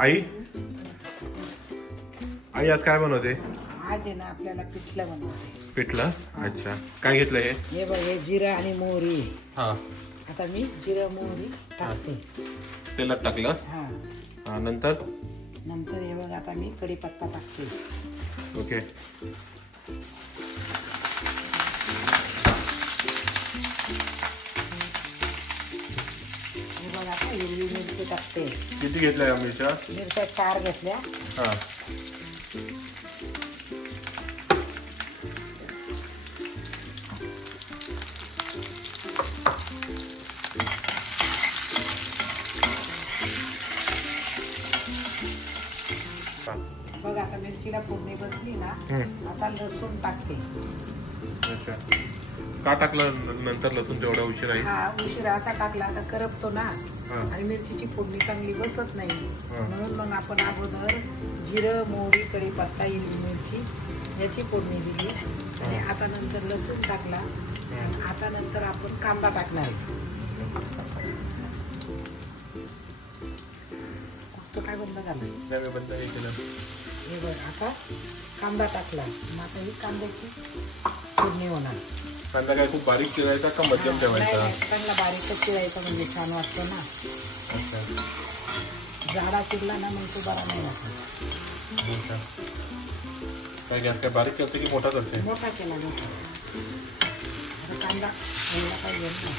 आई आई आज काय बनवते? आज आहे ना आपल्याला पिठलं बनवते. पिठलं? अच्छा. काय घेतलं हे? हे बघ, हे जिरं आणि मोहरी. हा. आता मी जिरं मोहरी टाकते. तेलात टाकलं. हा. नंतर हे बघ, आता मी कढीपत्ता टाकते. ओके. हे बघ, आता हिरवी मिरची टाकते. किती घेतल्या मिरच्या? मिरच्या 4 घेतल्या. हा. बघ, आता मिरचीला फोडणी बसली ना, आता लसूण टाकते. अच्छा. का टाकलं नंतर लसूण तेवढा उशीर आहे? हा, उशिरा असा टाकला आता करपतो ना, आणि मिरचीची फोडणी चांगली बसत नाही, म्हणून मग आपण अगोदर जिरं मोहरी कढीपत्ता हिरवी मिरची याची फोडणी दिली, आणि आता नंतर लसूण टाकला. आता नंतर आपण कांदा टाकणार आहे. तो काय बंद झाला? बंद नाही केलं. हे बघ, आता कांदा टाकला. आता ही कांद्याची फोडणी होणार. कांदा काय खूप बारीक चिरायचा का मध्यम ठेवायचा? चांगला बारीकच चिरायचा, म्हणजे छान वाटतं ना. जाडा चिरला ना मग तो बरा नाही वाटत. काय गॅस काय बारीक करते की मोठा करते? मोठा केला मोठा. आता कांदा घ्यायला पाहिजे ना.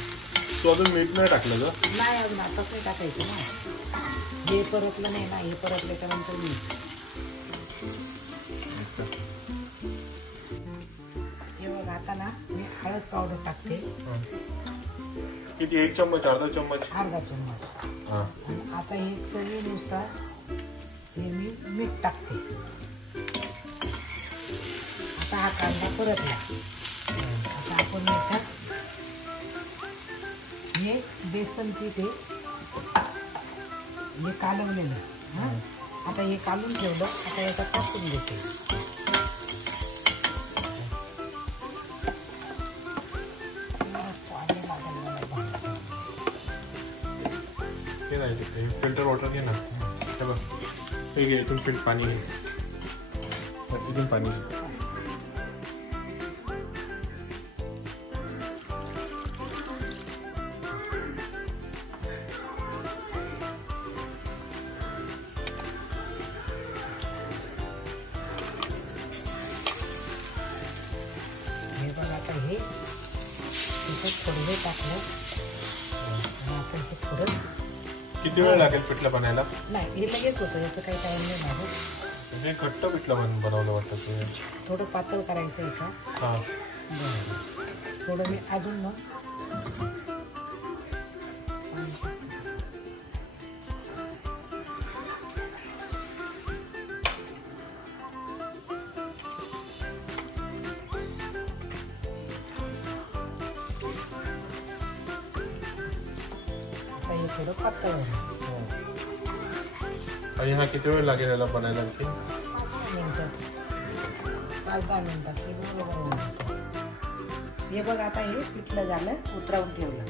तो अजून मीठ नाही टाकलं ग? नाही, अजून आताच नाही टाकायचं ना. हे परतलं नाही ना, हे परतल्याच्या नंतर मीठ. हे बघ, आता ना मी हळद पावडर टाकते. किती? 1 चम्मच? अर्धा चम्मच? अर्धा चम्मच. आणि आता हे चवीनुसार हे मी मीठ टाकते. आता हा कांदा परतला. आता आपण मीठात हे बेसन पीठ हे कालवलेलं. आता हे कालून ठेवलं. आता याच्यात टाकून देते. फिल्टर वॉटर घे ना. हे बघ, हे घे, इथून पाणी घे. इथून पाणी घे. हे बघ, आता हे थोडं हे टाकलं. आपण हे थोडं. किती वेळ लागेल पिठलं बनायला? नाही, हे लगेच होतं, याचं काही टाइम नाही लागत. म्हणजे घट्ट पिठलं बनवलं वाटतं ते. थोडं पातळ करायचं आहे का? हां. बरं, थोडं मी अजून मग हे थोडं पातळ होणार. आणि हा किती वेळ लागेल याला बनायला? 5 मिनिटं, 5-10 मिनिटात हे बरोबर होणार. हे बघ, आता हे पिठलं झालं, उतरवून ठेवलं.